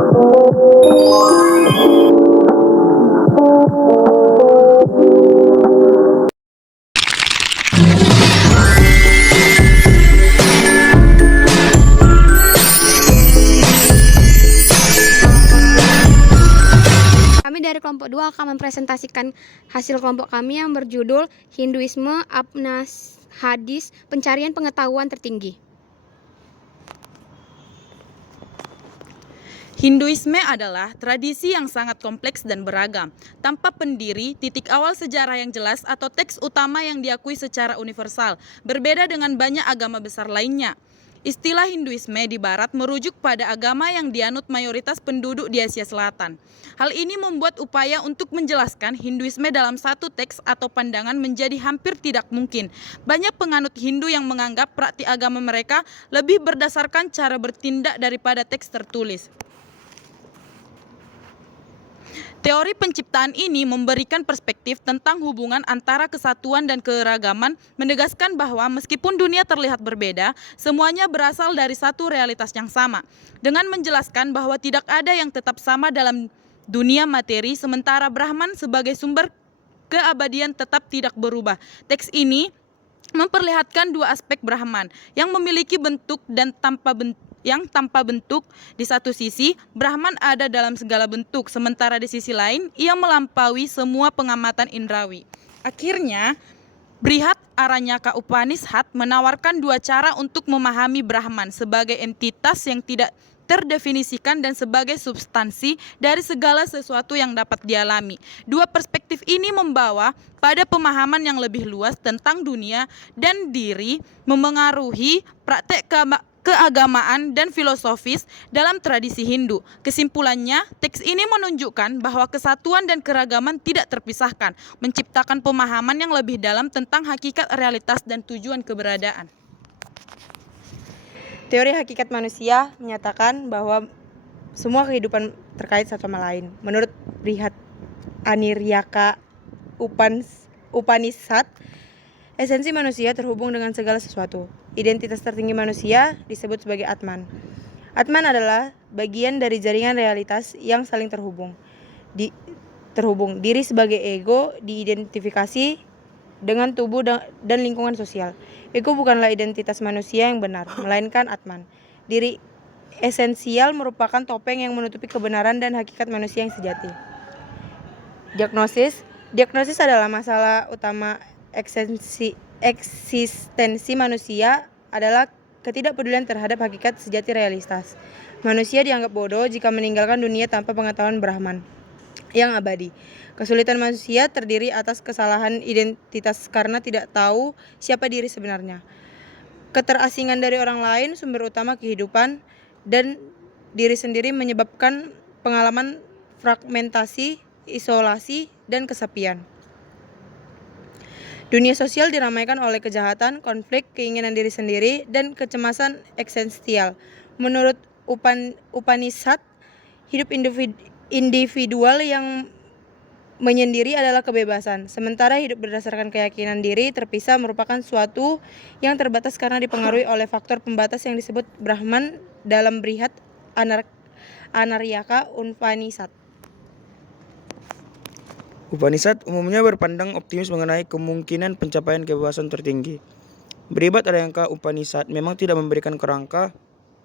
Kami dari kelompok 2 akan mempresentasikan hasil kelompok kami yang berjudul Hinduisme Apnas Hadis Pencarian Pengetahuan Tertinggi. Hinduisme adalah tradisi yang sangat kompleks dan beragam, tanpa pendiri, titik awal sejarah yang jelas atau teks utama yang diakui secara universal, berbeda dengan banyak agama besar lainnya. Istilah Hinduisme di Barat merujuk pada agama yang dianut mayoritas penduduk di Asia Selatan. Hal ini membuat upaya untuk menjelaskan Hinduisme dalam satu teks atau pandangan menjadi hampir tidak mungkin. Banyak penganut Hindu yang menganggap praktik agama mereka lebih berdasarkan cara bertindak daripada teks tertulis. Teori penciptaan ini memberikan perspektif tentang hubungan antara kesatuan dan keragaman, menegaskan bahwa meskipun dunia terlihat berbeda, semuanya berasal dari satu realitas yang sama. Dengan menjelaskan bahwa tidak ada yang tetap sama dalam dunia materi, sementara Brahman sebagai sumber keabadian tetap tidak berubah. Teks ini memperlihatkan dua aspek Brahman yang memiliki bentuk dan tanpa bentuk. Di satu sisi, Brahman ada dalam segala bentuk, sementara di sisi lain, ia melampaui semua pengamatan indrawi. Akhirnya, Brihat Aranyaka Upanishad menawarkan dua cara untuk memahami Brahman sebagai entitas yang tidak terdefinisikan dan sebagai substansi dari segala sesuatu yang dapat dialami. Dua perspektif ini membawa pada pemahaman yang lebih luas tentang dunia dan diri, memengaruhi praktek keagamaan dan filosofis dalam tradisi Hindu. Kesimpulannya, teks ini menunjukkan bahwa kesatuan dan keragaman tidak terpisahkan, menciptakan pemahaman yang lebih dalam tentang hakikat realitas dan tujuan keberadaan. Teori hakikat manusia menyatakan bahwa semua kehidupan terkait satu sama lain. Menurut Brihat Aniryaka Upanishad, esensi manusia terhubung dengan segala sesuatu. Identitas tertinggi manusia disebut sebagai Atman. Atman adalah bagian dari jaringan realitas yang saling terhubung. Diri sebagai ego diidentifikasi dengan tubuh dan lingkungan sosial. Ego bukanlah identitas manusia yang benar, melainkan Atman. Diri esensial merupakan topeng yang menutupi kebenaran dan hakikat manusia yang sejati. Diagnosis adalah masalah utama eksistensi manusia adalah ketidakpedulian terhadap hakikat sejati realitas. Manusia dianggap bodoh jika meninggalkan dunia tanpa pengetahuan Brahman yang abadi. Kesulitan manusia terdiri atas kesalahan identitas karena tidak tahu siapa diri sebenarnya. Keterasingan dari orang lain, sumber utama kehidupan, dan diri sendiri menyebabkan pengalaman fragmentasi, isolasi, dan kesepian. Dunia sosial diramaikan oleh kejahatan, konflik, keinginan diri sendiri, dan kecemasan eksistensial. Menurut Upanishad, hidup individual yang menyendiri adalah kebebasan, sementara hidup berdasarkan keyakinan diri terpisah merupakan suatu yang terbatas karena dipengaruhi oleh faktor pembatas yang disebut Brahman dalam Brihat Anaryaka Upanishad. Upanishad umumnya berpandang optimis mengenai kemungkinan pencapaian kebebasan tertinggi. Brihat Anaryaka Upanishad memang tidak memberikan kerangka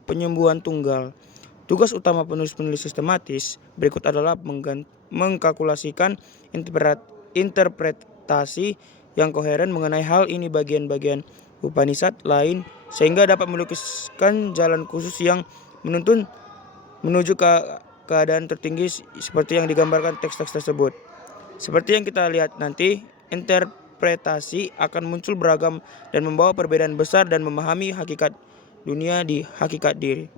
penyembuhan tunggal. Tugas utama penulis-penulis sistematis berikut adalah mengkalkulasikan interpretasi yang koheren mengenai hal ini bagian-bagian Upanishad lain sehingga dapat melukiskan jalan khusus yang menuju ke keadaan tertinggi seperti yang digambarkan teks-teks tersebut. Seperti yang kita lihat nanti, interpretasi akan muncul beragam dan membawa perbedaan besar dan memahami hakikat dunia di hakikat diri.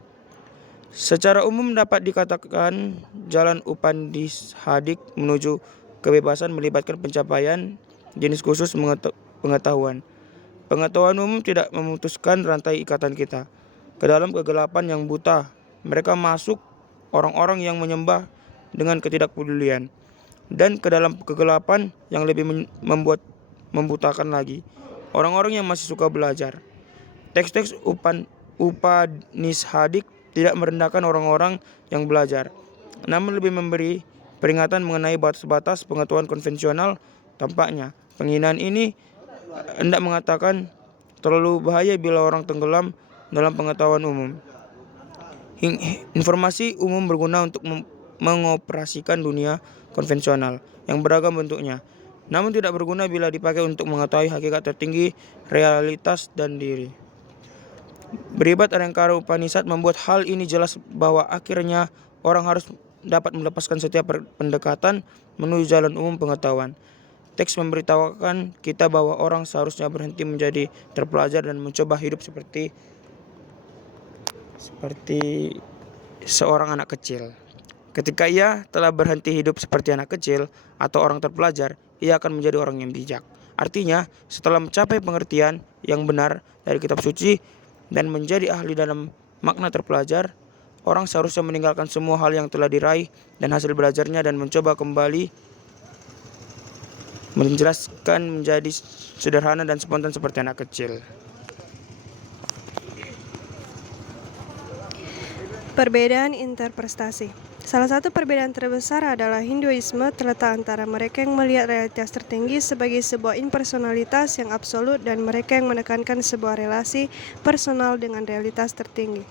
Secara umum dapat dikatakan jalan Upanishadik menuju kebebasan melibatkan pencapaian jenis khusus pengetahuan. Pengetahuan umum tidak memutuskan rantai ikatan kita ke dalam kegelapan yang buta. Mereka masuk orang-orang yang menyembah dengan ketidakpedulian dan ke dalam kegelapan yang lebih membutakan lagi orang-orang yang masih suka belajar. Teks-teks Upanishadik tidak merendahkan orang-orang yang belajar, namun lebih memberi peringatan mengenai batas-batas pengetahuan konvensional. Tampaknya penghinaan ini hendak mengatakan terlalu bahaya bila orang tenggelam dalam pengetahuan umum. Informasi umum berguna untuk mengoperasikan dunia konvensional yang beragam bentuknya, namun tidak berguna bila dipakai untuk mengetahui hakikat tertinggi, realitas, dan diri. Beribat Alengkara Upanishad membuat hal ini jelas bahwa akhirnya orang harus dapat melepaskan setiap pendekatan menuju jalan umum pengetahuan. Teks memberitahukan kita bahwa orang seharusnya berhenti menjadi terpelajar dan mencoba hidup seperti seorang anak kecil. Ketika ia telah berhenti hidup seperti anak kecil atau orang terpelajar, ia akan menjadi orang yang bijak. Artinya, setelah mencapai pengertian yang benar dari kitab suci dan menjadi ahli dalam makna terpelajar, orang seharusnya meninggalkan semua hal yang telah diraih dan hasil belajarnya dan mencoba kembali menjelaskan menjadi sederhana dan spontan seperti anak kecil. Perbedaan interpretasi. Salah satu perbedaan terbesar adalah Hinduisme terletak antara mereka yang melihat realitas tertinggi sebagai sebuah impersonalitas yang absolut dan mereka yang menekankan sebuah relasi personal dengan realitas tertinggi.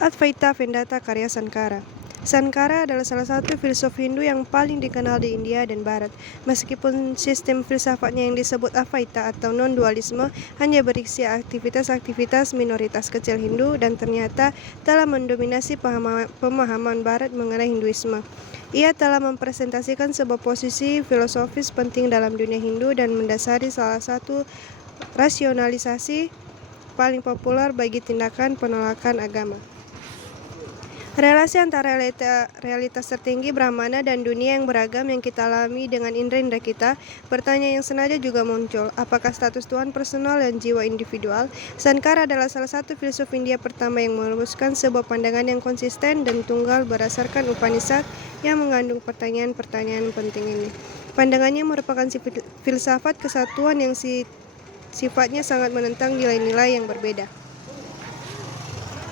Advaita Vedanta karya Sankara. Sankara adalah salah satu filsuf Hindu yang paling dikenal di India dan Barat. Meskipun sistem filsafatnya yang disebut Advaita atau non-dualisme hanya berisi aktivitas-aktivitas minoritas kecil Hindu dan ternyata telah mendominasi pemahaman Barat mengenai Hinduisme. Ia telah mempresentasikan sebuah posisi filosofis penting dalam dunia Hindu dan mendasari salah satu rasionalisasi paling populer bagi tindakan penolakan agama. Relasi antara realitas tertinggi Brahmana dan dunia yang beragam yang kita alami dengan indera-indera kita, pertanyaan yang senada juga muncul. Apakah status Tuhan personal dan jiwa individual? Sankara adalah salah satu filsuf India pertama yang merumuskan sebuah pandangan yang konsisten dan tunggal berdasarkan Upanishad yang mengandung pertanyaan-pertanyaan penting ini. Pandangannya merupakan filsafat kesatuan yang sifatnya sangat menentang nilai-nilai yang berbeda.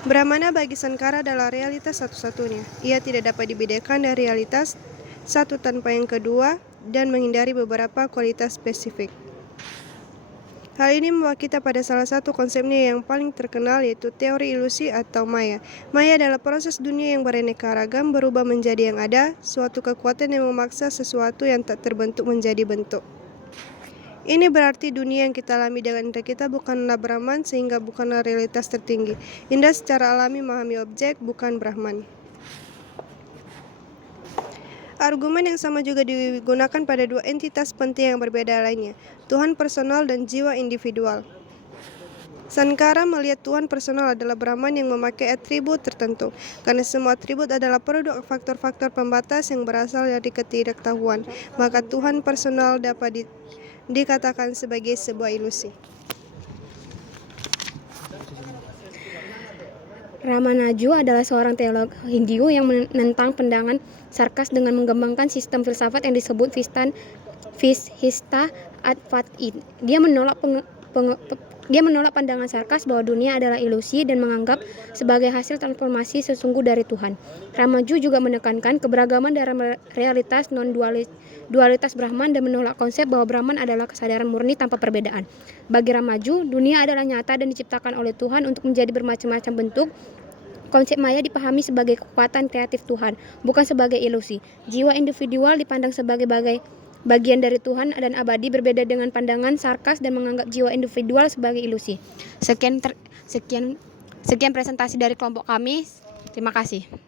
Brahmana bagi Sankara adalah realitas satu-satunya. Ia tidak dapat dibedakan dari realitas satu tanpa yang kedua dan menghindari beberapa kualitas spesifik. Hal ini membawa kita pada salah satu konsepnya yang paling terkenal, yaitu teori ilusi atau maya. Maya adalah proses dunia yang beraneka ragam berubah menjadi yang ada, suatu kekuatan yang memaksa sesuatu yang tak terbentuk menjadi bentuk. Ini berarti dunia yang kita alami dengan indera kita bukanlah Brahman sehingga bukanlah realitas tertinggi. Indera secara alami memahami objek, bukan Brahman. Argumen yang sama juga digunakan pada dua entitas penting yang berbeda lainnya, Tuhan personal dan jiwa individual. Sankara melihat Tuhan personal adalah Brahman yang memakai atribut tertentu, karena semua atribut adalah produk faktor-faktor pembatas yang berasal dari ketidaktahuan, maka Tuhan personal dapat dikatakan sebagai sebuah ilusi. Ramanaju adalah seorang teolog Hindu yang menentang pandangan sarkas dengan mengembangkan sistem filsafat yang disebut Vishishta Advaita. Dia menolak pandangan sarkas bahwa dunia adalah ilusi dan menganggap sebagai hasil transformasi sesungguh dari Tuhan. Ramaju juga menekankan keberagaman dalam realitas non-dualitas Brahman dan menolak konsep bahwa Brahman adalah kesadaran murni tanpa perbedaan. Bagi Ramaju, dunia adalah nyata dan diciptakan oleh Tuhan untuk menjadi bermacam-macam bentuk. Konsep maya dipahami sebagai kekuatan kreatif Tuhan, bukan sebagai ilusi. Jiwa individual dipandang sebagai bagian dari Tuhan dan abadi, berbeda dengan pandangan sarkas dan menganggap jiwa individual sebagai ilusi. Sekian presentasi dari kelompok kami. Terima kasih.